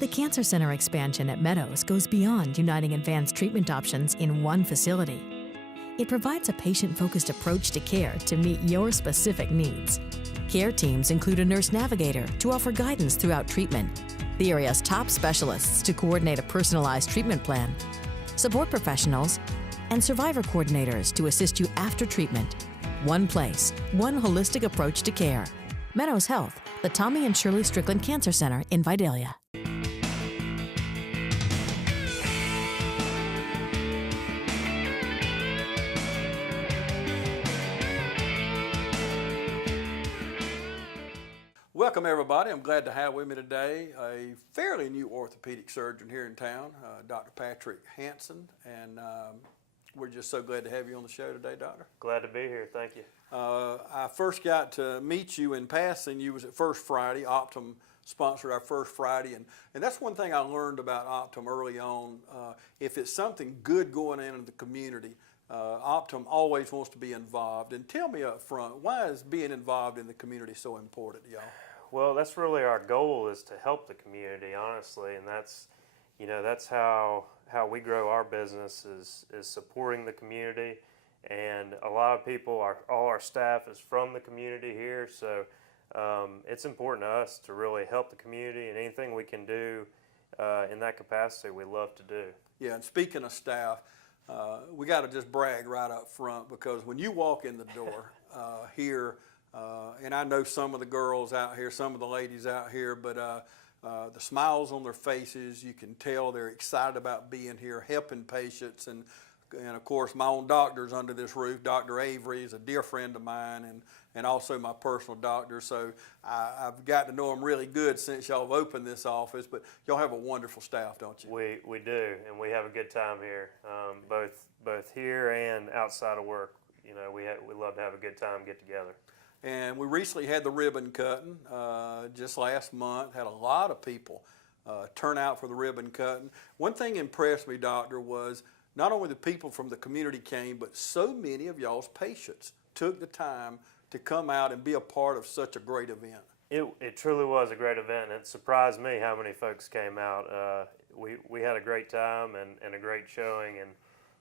The Cancer Center expansion at Meadows goes beyond uniting advanced treatment options in one facility. It provides a patient-focused approach to care to meet your specific needs. Care teams include a nurse navigator to offer guidance throughout treatment, the area's top specialists to coordinate a personalized treatment plan, support professionals, and survivor coordinators to assist you after treatment. One place, one holistic approach to care. Meadows Health, the Tommy and Shirley Strickland Cancer Center in Vidalia. Welcome everybody. I'm glad to have with me today a fairly new orthopedic surgeon here in town, Dr. Patrick Henson, and we're just so glad to have you on the show today, Doctor. Glad to be here, thank you. I first got to meet you in passing. You was at First Friday. Optim sponsored our First Friday, and that's one thing I learned about Optim early on. If it's something good going on in the community, Optim always wants to be involved. And tell me up front, why is being involved in the community so important to y'all? Well, that's really our goal, is to help the community, honestly, and that's how we grow our business is supporting the community. And a lot of people, all our staff is from the community here, so it's important to us to really help the community, and anything we can do in that capacity, we love to do. Yeah, and speaking of staff, we got to just brag right up front, because when you walk in the door here, and I know some of the girls out here, some of the ladies out here, but the smiles on their faces, you can tell they're excited about being here, helping patients, and of course my own doctor's under this roof. Dr. Avery is a dear friend of mine, and also my personal doctor, so I've got to know him really good since y'all have opened this office. But y'all have a wonderful staff, don't you? We do, and we have a good time here, both here and outside of work. You know, we love to have a good time, get together. And we recently had the ribbon cutting just last month. Had a lot of people turn out for the ribbon cutting. One thing impressed me, Doctor, was not only the people from the community came, but so many of y'all's patients took the time to come out and be a part of such a great event. It truly was a great event, and it surprised me how many folks came out. We had a great time and a great showing, and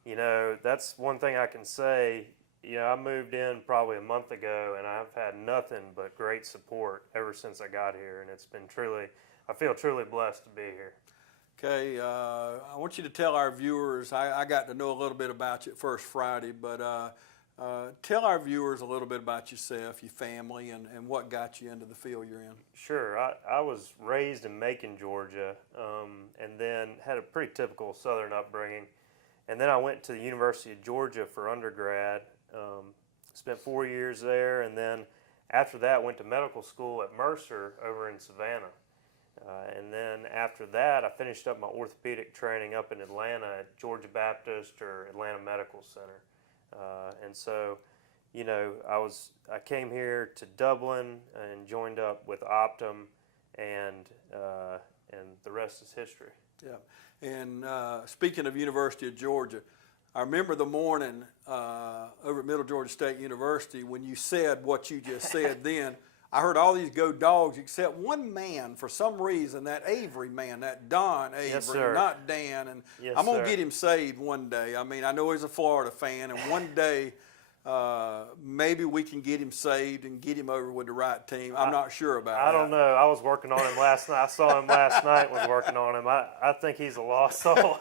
you know, that's one thing I can say. You know, I moved in probably a month ago, and I've had nothing but great support ever since I got here, and it's been I feel truly blessed to be here. Okay, I want you to tell our viewers, I got to know a little bit about you at First Friday, but tell our viewers a little bit about yourself, your family, and what got you into the field you're in. Sure. I was raised in Macon, Georgia, and then had a pretty typical Southern upbringing. And then I went to the University of Georgia for undergrad, spent 4 years there, and then after that went to medical school at Mercer over in Savannah. And then after that, I finished up my orthopedic training up in Atlanta at Georgia Baptist or Atlanta Medical Center. And so, you know, I came here to Dublin and joined up with Optim, and the rest is history. Yeah, and speaking of University of Georgia, I remember the morning over at Middle Georgia State University when you said what you just said then. I heard all these go dogs except one man, for some reason, that Avery man, that Don Avery, yes, sir. Not Dan. And yes, I'm going to sir. get him saved one day. I mean, I know he's a Florida fan, and one day maybe we can get him saved and get him over with the right team. I'm not sure about that. I don't know. I was working on him last night. I saw him last night, was working on him. I think he's a lost soul.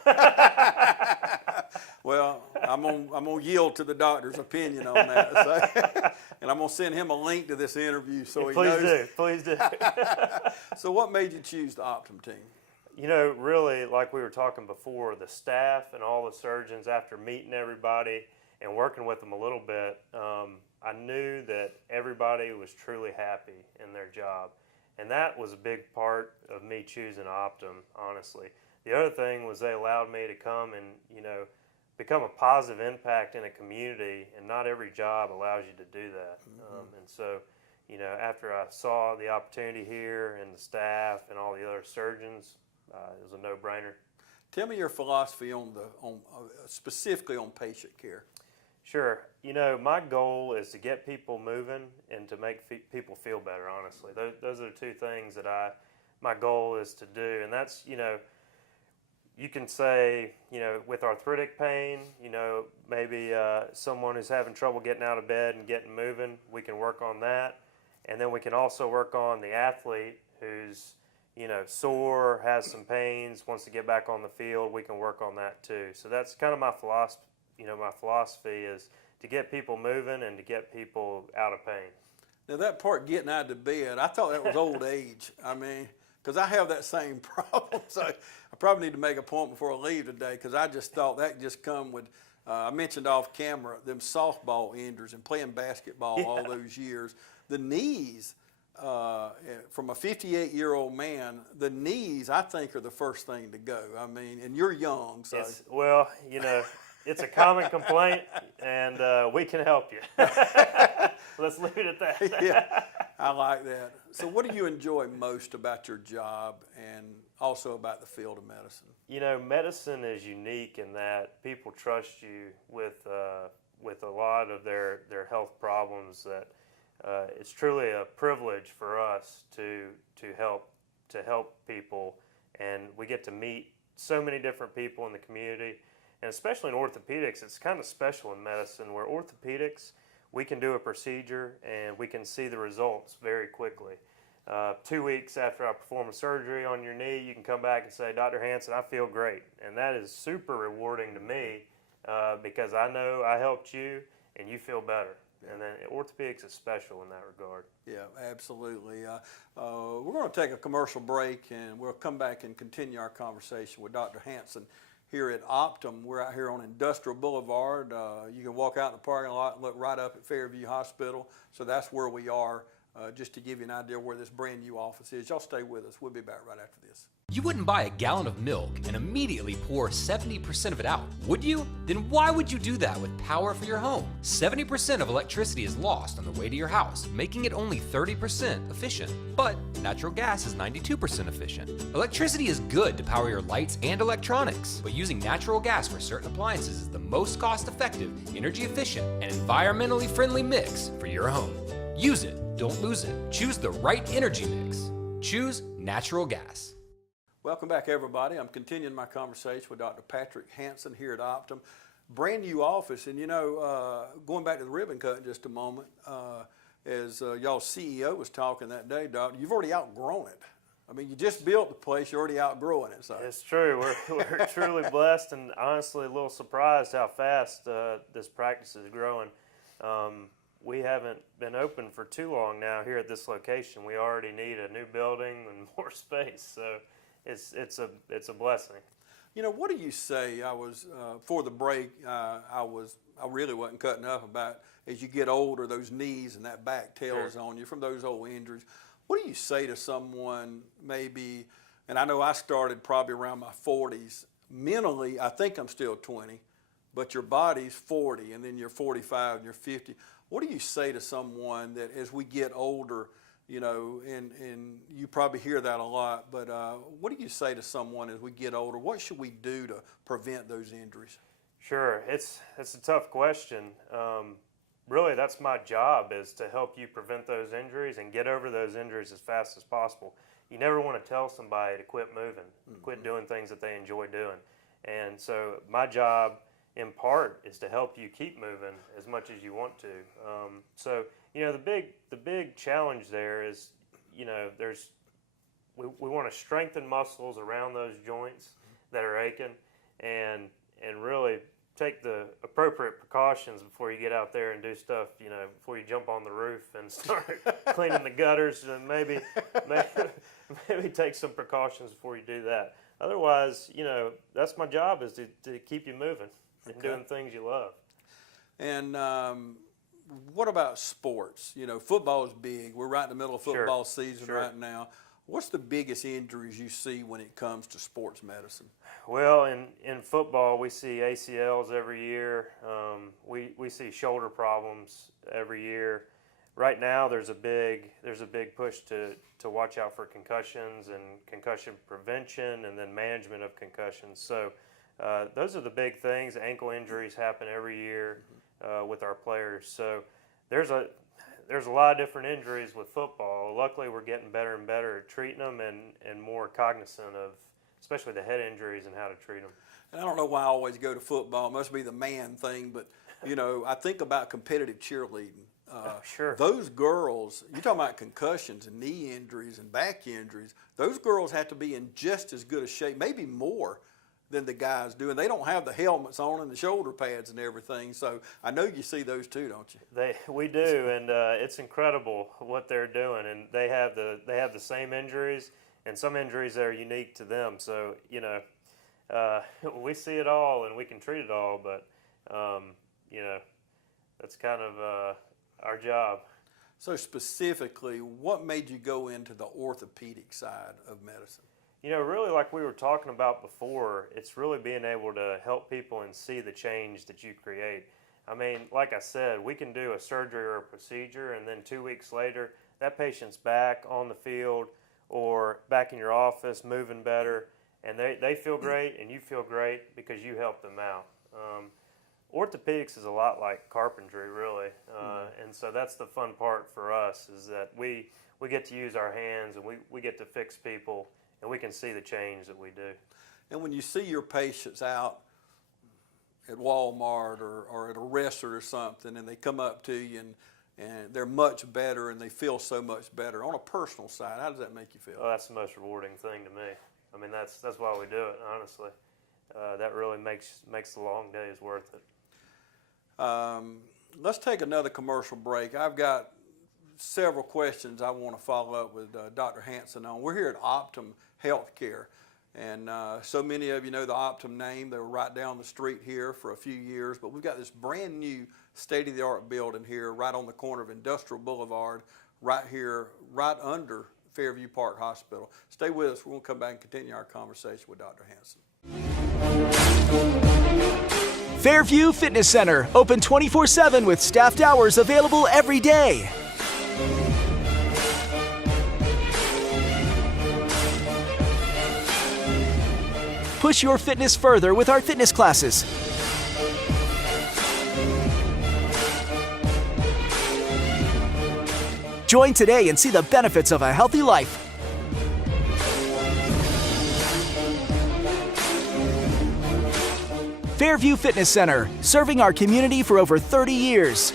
Well, I'm gonna yield to the doctor's opinion on that, so, and I'm gonna send him a link to this interview so he knows. Please do. So, what made you choose the Optim team? You know, really, like we were talking before, the staff and all the surgeons, after meeting everybody and working with them a little bit, I knew that everybody was truly happy in their job, and that was a big part of me choosing Optim. Honestly, the other thing was they allowed me to come and, you know, become a positive impact in a community, and not every job allows you to do that. Mm-hmm. And so, you know, after I saw the opportunity here and the staff and all the other surgeons, it was a no-brainer. Tell me your philosophy on specifically on patient care. Sure. You know, my goal is to get people moving and to make people feel better, honestly. Those are the two things that my goal is to do. And that's, you can say, with arthritic pain, maybe someone who's having trouble getting out of bed and getting moving, we can work on that. And then we can also work on the athlete who's, sore, has some pains, wants to get back on the field. We can work on that too. So that's kind of my philosophy. My philosophy is to get people moving and to get people out of pain. Now that part, getting out of bed, I thought that was old age. I mean, because I have that same problem. So I probably need to make an appointment before I leave today, because I just thought that just come with, I mentioned off camera, them softball injuries and playing basketball all those years. The knees, from a 58-year-old man, the knees, I think, are the first thing to go. I mean, and you're young, so. It's a common complaint, and we can help you. Let's leave it at that. Yeah, I like that. So what do you enjoy most about your job and also about the field of medicine? Medicine is unique in that people trust you with a lot of their health problems. That it's truly a privilege for us to help people, and we get to meet so many different people in the community. And especially in orthopedics, it's kind of special in medicine, where orthopedics, we can do a procedure and we can see the results very quickly. 2 weeks after I perform a surgery on your knee, you can come back and say, Dr. Hansen, I feel great. And that is super rewarding to me because I know I helped you and you feel better. Yeah. And then orthopedics is special in that regard. Yeah, absolutely. We're going to take a commercial break, and we'll come back and continue our conversation with Dr. Hansen here at Optim. We're out here on Industrial Boulevard. You can walk out in the parking lot and look right up at Fairview Hospital. So that's where we are, just to give you an idea where this brand new office is. Y'all stay with us. We'll be back right after this. You wouldn't buy a gallon of milk and immediately pour 70% of it out, would you? Then why would you do that with power for your home? 70% of electricity is lost on the way to your house, making it only 30% efficient. But natural gas is 92% efficient. Electricity is good to power your lights and electronics, but using natural gas for certain appliances is the most cost-effective, energy-efficient, and environmentally friendly mix for your home. Use it, don't lose it. Choose the right energy mix. Choose natural gas. Welcome back, everybody. I'm continuing my conversation with Dr. Patrick Henson here at Optim. Brand new office, and going back to the ribbon cut in just a moment, as y'all's CEO was talking that day, Doctor, you've already outgrown it. I mean, you just built the place, you're already outgrowing it. So. It's true. We're truly blessed, and honestly a little surprised how fast this practice is growing. We haven't been open for too long now here at this location. We already need a new building and more space, so it's a blessing. What do you say? I was for the break. I really wasn't cutting up about, as you get older, those knees and that back tells on you from those old injuries. What do you say to someone maybe? And I know I started probably around my 40s. Mentally, I think I'm still 20, but your body's 40, and then you're 45 and you're 50. What do you say to someone that as we get older? And you probably hear that a lot, but what do you say to someone as we get older? What should we do to prevent those injuries? Sure, it's a tough question. Really, that's my job, is to help you prevent those injuries and get over those injuries as fast as possible. You never want to tell somebody to quit moving, quit doing things that they enjoy doing. And so my job, in part, is to help you keep moving as much as you want to. The big challenge there is, we want to strengthen muscles around those joints that are aching, and really take the appropriate precautions before you get out there and do stuff. Before you jump on the roof and start cleaning the gutters, and maybe take some precautions before you do that. Otherwise, that's my job, is to keep you moving and doing things you love. And what about sports? Football is big. We're right in the middle of football season right now. What's the biggest injuries you see when it comes to sports medicine? Well, in football, we see ACLs every year. We see shoulder problems every year. Right now, there's a big push to watch out for concussions and concussion prevention, and then management of concussions. So those are the big things. Ankle injuries happen every year with our players. So there's there's a lot of different injuries with football. Luckily, we're getting better and better at treating them and more cognizant of, especially the head injuries and how to treat them. And I don't know why I always go to football. It must be the man thing, but I think about competitive cheerleading. Sure. Those girls, you're talking about concussions and knee injuries and back injuries. Those girls have to be in just as good a shape, maybe more than the guys do. And they don't have the helmets on and the shoulder pads and everything. So I know you see those too, don't you? We do, and it's incredible what they're doing. And they have the same injuries and some injuries that are unique to them. So we see it all and we can treat it all, but that's kind of our job. So specifically, what made you go into the orthopedic side of medicine? Really like we were talking about before, it's really being able to help people and see the change that you create. I mean, like I said, we can do a surgery or a procedure, and then 2 weeks later, that patient's back on the field or back in your office, moving better, and they feel great and you feel great because you helped them out. Orthopedics is a lot like carpentry, really, and so that's the fun part for us, is that we get to use our hands and we get to fix people, and we can see the change that we do. And when you see your patients out at Walmart or at a restaurant or something, and they come up to you and they're much better and they feel so much better, on a personal side, how does that make you feel? Oh, that's the most rewarding thing to me. I mean, that's why we do it, honestly. That really makes the long days worth it. Let's take another commercial break. I've got several questions I want to follow up with Dr. Hansen on. We're here at Optim Healthcare, and so many of you know the Optim name. They were right down the street here for a few years, but we've got this brand new state-of-the-art building here right on the corner of Industrial Boulevard, right here, right under Fairview Park Hospital. Stay with us. We're going to come back and continue our conversation with Dr. Hansen. Fairview Fitness Center, open 24/7 with staffed hours available every day. Push your fitness further with our fitness classes. Join today and see the benefits of a healthy life. Fairview Fitness Center, serving our community for over 30 years.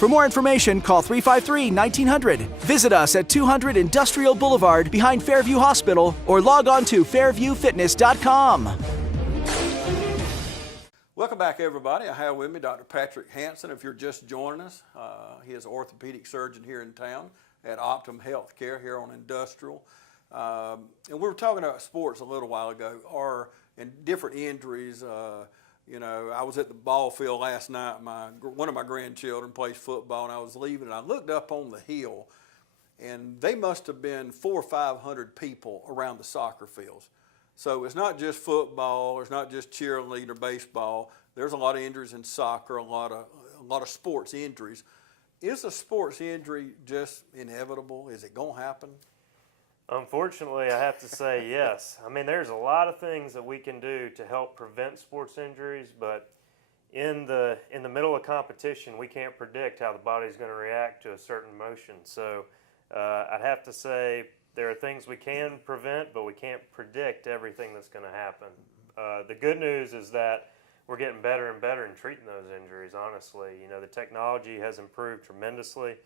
For more information, call 353-1900. Visit us at 200 Industrial Boulevard behind Fairview Hospital or log on to fairviewfitness.com. Welcome back, everybody. I have with me Dr. Patrick Henson. If you're just joining us, he is an orthopedic surgeon here in town at Optim Healthcare here on Industrial. And we were talking about sports a little while ago, and different injuries. I was at the ball field last night. One of my grandchildren plays football, and I was leaving, and I looked up on the hill, and they must have been 400 or 500 people around the soccer fields. So it's not just football, it's not just cheerleading or baseball. There's a lot of injuries in soccer, a lot of sports injuries. Is a sports injury just inevitable? Is it going to happen? Unfortunately, I have to say yes. I mean, there's a lot of things that we can do to help prevent sports injuries, but in the middle of competition, we can't predict how the body's going to react to a certain motion. So I'd have to say there are things we can prevent, but we can't predict everything that's going to happen. The good news is that we're getting better and better in treating those injuries, honestly. The technology has improved tremendously.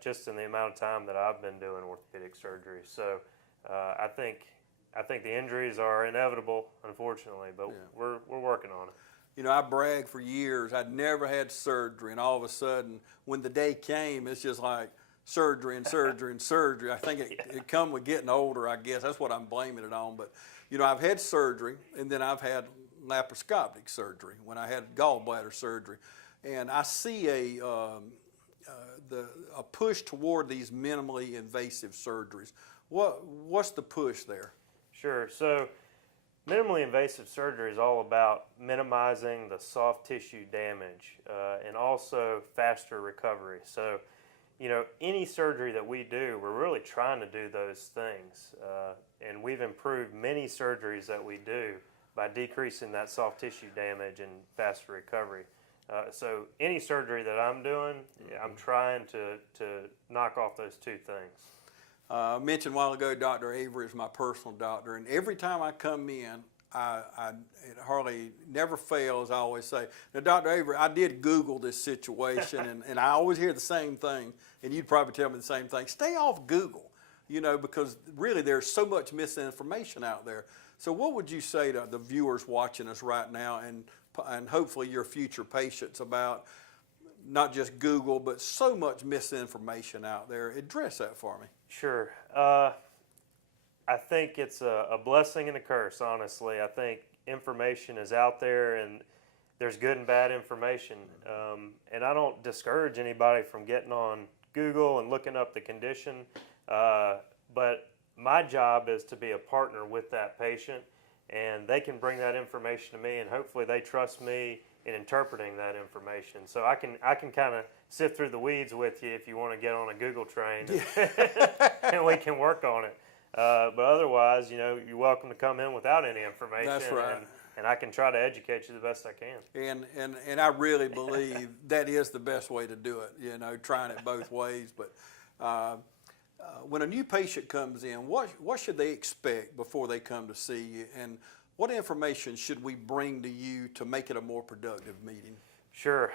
Just in the amount of time that I've been doing orthopedic surgery. So I think the injuries are inevitable, unfortunately, but we're working on it. I bragged for years. I'd never had surgery, and all of a sudden, when the day came, it's just like surgery and surgery and surgery. I think it come with getting older, I guess. That's what I'm blaming it on. But, I've had surgery, and then I've had laparoscopic surgery when I had gallbladder surgery. And I see a push toward these minimally invasive surgeries. What's the push there? Sure. So minimally invasive surgery is all about minimizing the soft tissue damage and also faster recovery. So, any surgery that we do, we're really trying to do those things. And we've improved many surgeries that we do by decreasing that soft tissue damage and faster recovery. So any surgery that I'm doing, I'm trying to knock off those two things. I mentioned a while ago, Dr. Avery is my personal doctor, and every time I come in, it hardly never fails. I always say, now, Dr. Avery, I did Google this situation, and I always hear the same thing, and you'd probably tell me the same thing. Stay off Google, you know, because really there's so much misinformation out there. So what would you say to the viewers watching us right now, and hopefully your future patients, about not just Google, but so much misinformation out there? Address that for me. Sure. I think it's a blessing and a curse, honestly. I think information is out there, and there's good and bad information. And I don't discourage anybody from getting on Google and looking up the condition, but my job is to be a partner with that patient, and they can bring that information to me, and hopefully they trust me in interpreting that information. So I can kind of sift through the weeds with you if you want to get on a Google train, and we can work on it. But otherwise, you know, you're welcome to come in without any information. That's right. And I can try to educate you the best I can. And I really believe that is the best way to do it, you know, trying it both ways. But when a new patient comes in, what should they expect before they come to see you? And what information should we bring to you to make it a more productive meeting? Sure.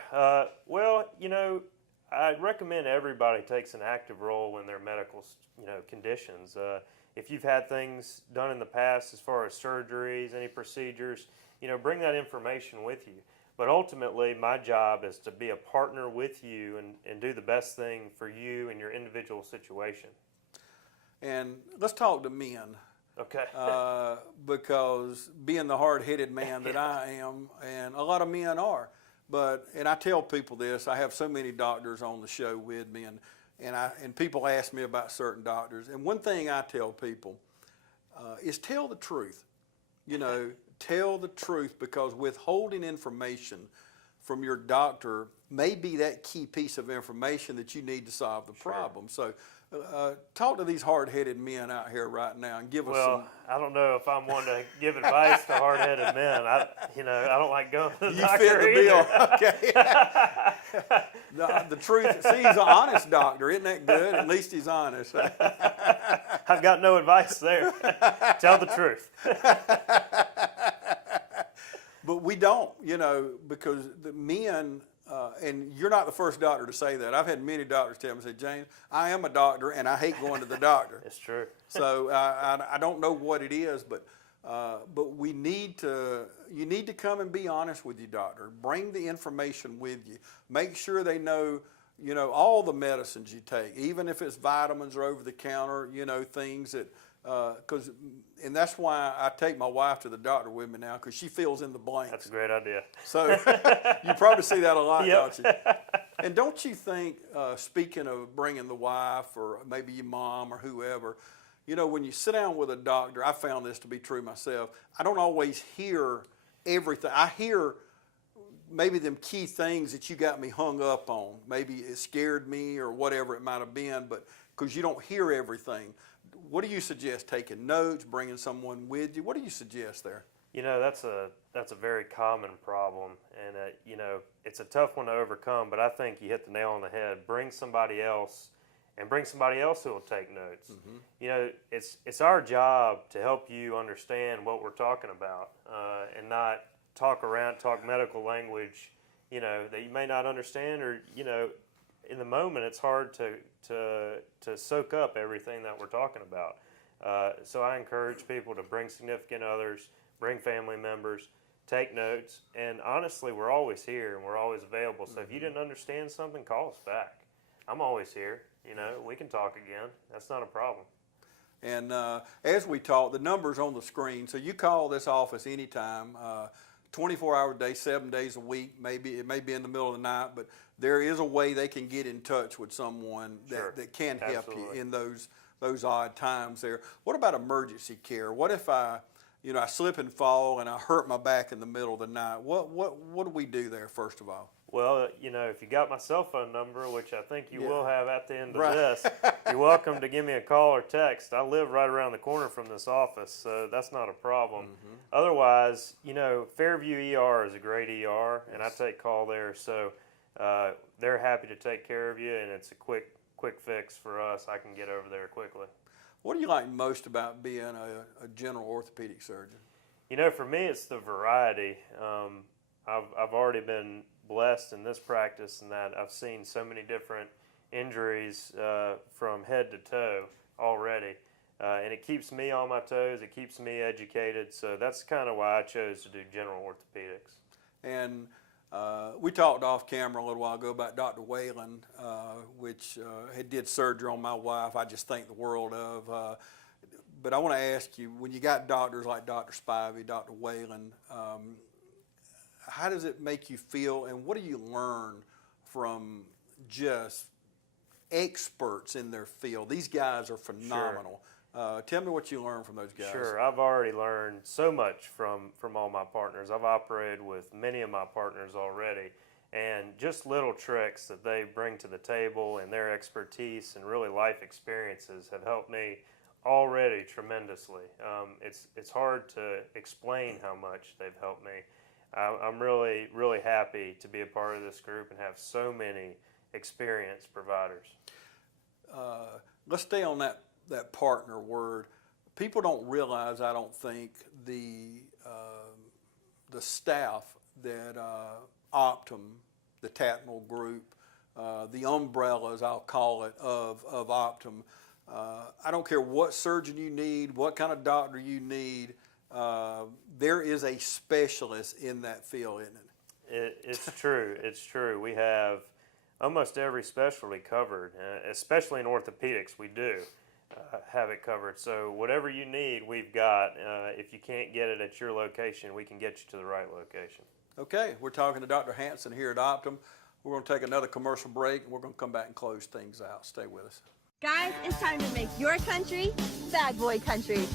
Well, you know, I recommend everybody takes an active role in their medical, you know, conditions. If you've had things done in the past as far as surgeries, any procedures, you know, bring that information with you. But ultimately, my job is to be a partner with you and do the best thing for you and your individual situation. And let's talk to men. Okay. Because being the hard-headed man that I am, and a lot of men are, and I tell people this, I have so many doctors on the show with me, and people ask me about certain doctors, and one thing I tell people is tell the truth. You know, tell the truth, because withholding information from your doctor may be that key piece of information that you need to solve the problem. So talk to these hard-headed men out here right now and give us some. Well, I don't know if I'm one to give advice to hard-headed men. I don't like going to the doctor. You fit the bill, okay. The truth, see, he's an honest doctor. Isn't that good? At least he's honest. I've got no advice there. Tell the truth. But we don't, you know, because the men, and you're not the first doctor to say that. I've had many doctors tell me, say, James, I am a doctor and I hate going to the doctor. It's true. So I don't know what it is, but you need to come and be honest with your doctor. Bring the information with you. Make sure they know, you know, all the medicines you take, even if it's vitamins or over the counter, you know, things that, and that's why I take my wife to the doctor with me now, because she fills in the blanks. That's a great idea. So you probably see that a lot, Yep. don't you? And don't you think, speaking of bringing the wife or maybe your mom or whoever, you know, when you sit down with a doctor, I found this to be true myself, I don't always hear everything. I hear maybe them key things that you got me hung up on. Maybe it scared me or whatever it might have been, but because you don't hear everything. What do you suggest? Taking notes, bringing someone with you? What do you suggest there? You know, that's a very common problem, and you know, it's a tough one to overcome. But I think you hit the nail on the head. Bring somebody else, and bring somebody else who will take notes. Mm-hmm. You know, it's our job to help you understand what we're talking about, and not talk medical language, you know, that you may not understand, or you know, in the moment it's hard to soak up everything that we're talking about. So I encourage people to bring significant others, bring family members, take notes, and honestly, we're always here and we're always available. So if you didn't understand something, call us back. I'm always here. You know, we can talk again. That's not a problem. And as we talk, the number's on the screen, so you call this office anytime, 24-hour day, 7 days a week. Maybe it may be in the middle of the night, but there is a way they can get in touch with someone that can help you in those odd times there. What about emergency care? What if I slip and fall and I hurt my back in the middle of the night? What do we do there, first of all? Well, you know, if you got my cell phone number, which I think you Yeah. will have at the end of Right. this, you're welcome to give me a call or text. I live right around the corner from this office, so that's not a problem. Otherwise, you know, Fairview ER is a great ER, and I take call there, so they're happy to take care of you, and it's a quick fix for us. I can get over there quickly. What do you like most about being a general orthopedic surgeon? You know, for me, it's the variety. I've already been blessed in this practice in that I've seen so many different injuries from head to toe already, and it keeps me on my toes. It keeps me educated. So that's kind of why I chose to do general orthopedics. And we talked off camera a little while ago about Dr. Whalen, which did surgery on my wife. I just think the world of. But I want to ask you, when you got doctors like Dr. Spivey, Dr. Whalen, how does it make you feel, and what do you learn from just experts in their field? These guys are phenomenal. Tell me what you learned from those guys. Sure, I've already learned so much from all my partners. I've operated with many of my partners already, and just little tricks that they bring to the table and their expertise and really life experiences have helped me already tremendously. It's hard to explain how much they've helped me. I'm really, really happy to be a part of this group and have so many experienced providers. Let's stay on that partner word. People don't realize, I don't think, the staff that Optim, the Tatnall Group, the umbrellas, I'll call it, of Optim. I don't care what surgeon you need, what kind of doctor you need, there is a specialist in that field, isn't it? It's true. It's true. We have almost every specialty covered, especially in orthopedics. We do have it covered. So whatever you need, we've got. If you can't get it at your location, we can get you to the right location. Okay, we're talking to Dr. Hansen here at Optim. We're going to take another commercial break, and we're going to come back and close things out. Stay with us. Guys, it's time to make your country bad boy country.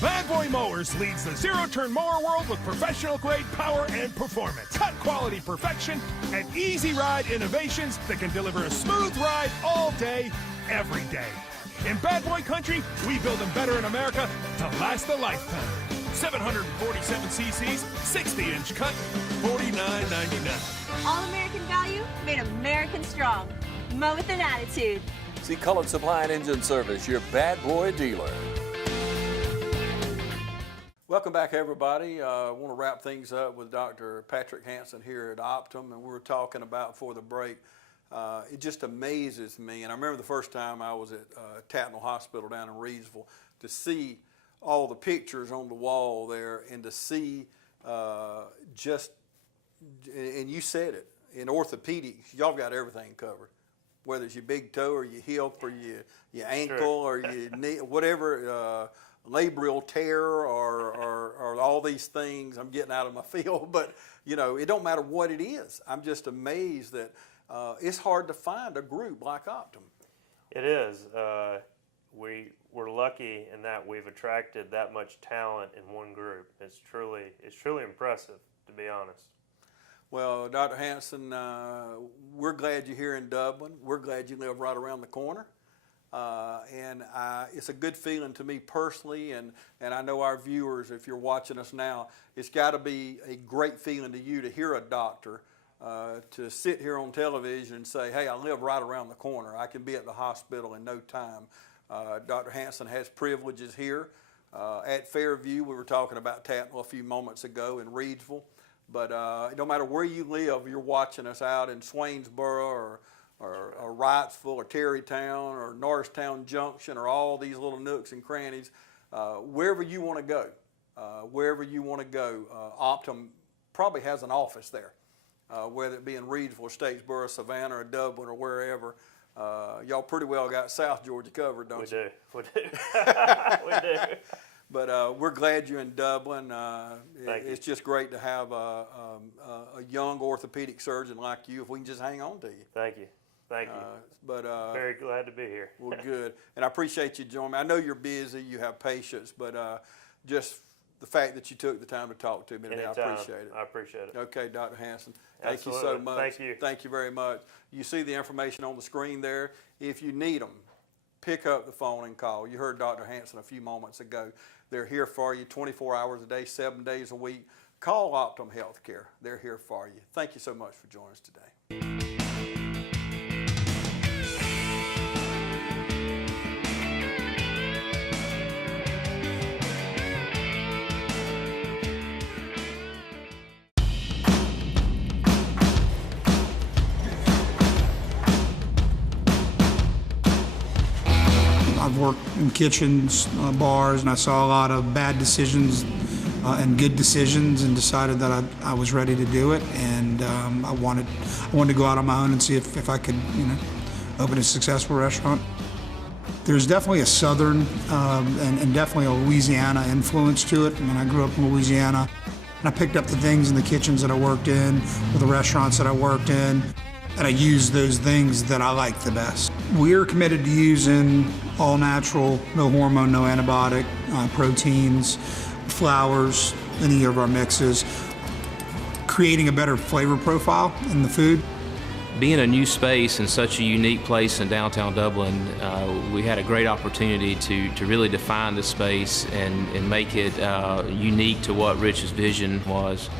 Bad Boy Mowers leads the zero-turn mower world with professional-grade power and performance, cut-quality perfection, and easy-ride innovations that can deliver a smooth ride all day, every day. In Bad Boy Country, we build them better in America to last a lifetime. 747 cc's, 60-inch cut, $49.99. All-American value, made American strong. Mow with an attitude. See Cullen Supply and Engine Service, your Bad Boy dealer. Welcome back, everybody. I want to wrap things up with Dr. Patrick Henson here at Optim, and we were talking about before the break. It just amazes me, and I remember the first time I was at Tatnall Hospital down in Reidsville to see all the pictures on the wall there, and to see and you said it, in orthopedics, y'all got everything covered. Whether it's your big toe or your hip or your ankle or your knee, whatever, labral tear or all these things. I'm getting out of my field, but you know, it don't matter what it is. I'm just amazed that it's hard to find a group like Optim. It is. We're lucky in that we've attracted that much talent in one group. It's truly impressive, to be honest. Well, Dr. Hansen, we're glad you're here in Dublin. We're glad you live right around the corner. And it's a good feeling to me personally, and I know our viewers, if you're watching us now, it's got to be a great feeling to you to hear a doctor, to sit here on television and say, hey, I live right around the corner. I can be at the hospital in no time. Dr. Hansen has privileges here. At Fairview, we were talking about Tatnall a few moments ago in Reidsville. But no matter where you live, you're watching us out in Swainsboro or Wrightsville or Terrytown or Norristown Junction or all these little nooks and crannies, wherever you want to go, Optim probably has an office there, whether it be in Reidsville, Statesboro, Savannah, or Dublin, or wherever. Y'all pretty well got South Georgia covered, don't you? We do. We do. But we're glad you're in Dublin. It's you. just great to have a young orthopedic surgeon like you, if we can just hang on to you. Thank you. Thank you. Very glad to be here. Well, good. And I appreciate you joining me. I know you're busy, you have patience, but just the fact that you took the time to talk to me today. Anytime. I appreciate it. I appreciate it. Okay, Dr. Hanson, thank you so Absolutely. much. Thank you. Thank you very much. You see the information on the screen there. If you need them, pick up the phone and call. You heard Dr. Hanson a few moments ago. They're here for you 24 hours a day, 7 days a week. Call Optim Healthcare. They're here for you. Thank you so much for joining us today. I've worked in kitchens, bars, and I saw a lot of bad decisions and good decisions, and decided that I was ready to do it. And I wanted to go out on my own and see if I could, open a successful restaurant. There's definitely a Southern and definitely a Louisiana influence to it. I mean, I grew up in Louisiana, and I picked up the things in the kitchens that I worked in, or the restaurants that I worked in, and I used those things that I like the best. We're committed to using all natural, no hormone, no antibiotic, proteins, flours, any of our mixes, creating a better flavor profile in the food. Being a new space in such a unique place in downtown Dublin, we had a great opportunity to really define the space and make it unique to what Rich's vision was.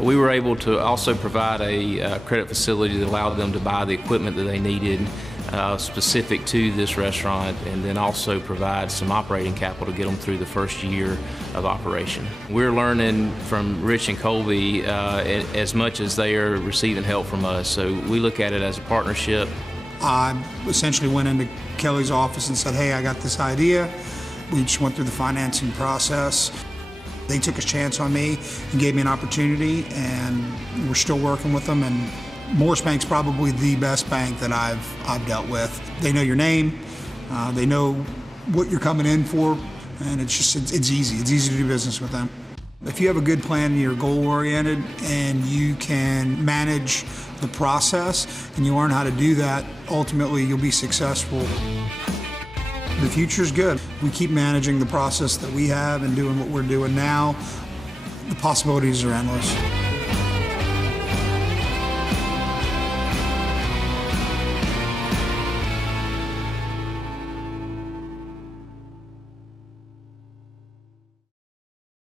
We were able to also provide a credit facility that allowed them to buy the equipment that they needed specific to this restaurant, and then also provide some operating capital to get them through the first year of operation. We're learning from Rich and Colby as much as they are receiving help from us, so we look at it as a partnership. I essentially went into Kelly's office and said, hey, I got this idea. We just went through the financing process. They took a chance on me and gave me an opportunity, and we're still working with them. And Morris Bank's probably the best bank that I've dealt with. They know your name, they know what you're coming in for, and it's easy. It's easy to do business with them. If you have a good plan and you're goal-oriented and you can manage the process and you learn how to do that, ultimately you'll be successful. The future's good. We keep managing the process that we have and doing what we're doing now. The possibilities are endless.